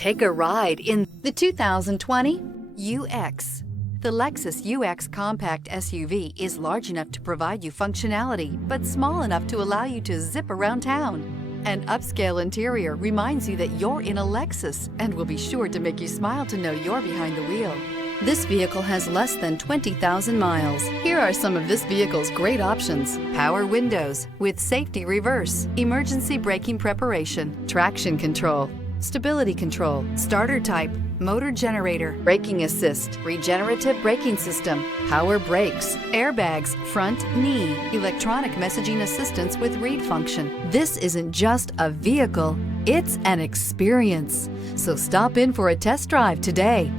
Take a ride in the 2020 UX. The Lexus UX compact SUV is large enough to provide you functionality, but small enough to allow you to zip around town. An upscale interior reminds you that you're in a Lexus and will be sure to make you smile to know you're behind the wheel. This vehicle has less than 20,000 miles. Here are some of this vehicle's great options: power windows with safety reverse, emergency braking preparation, traction control, stability control, starter type, motor generator, braking assist, regenerative braking system, power brakes, airbags, front knee, electronic messaging assistance with read function. This isn't just a vehicle, it's an experience. So stop in for a test drive today.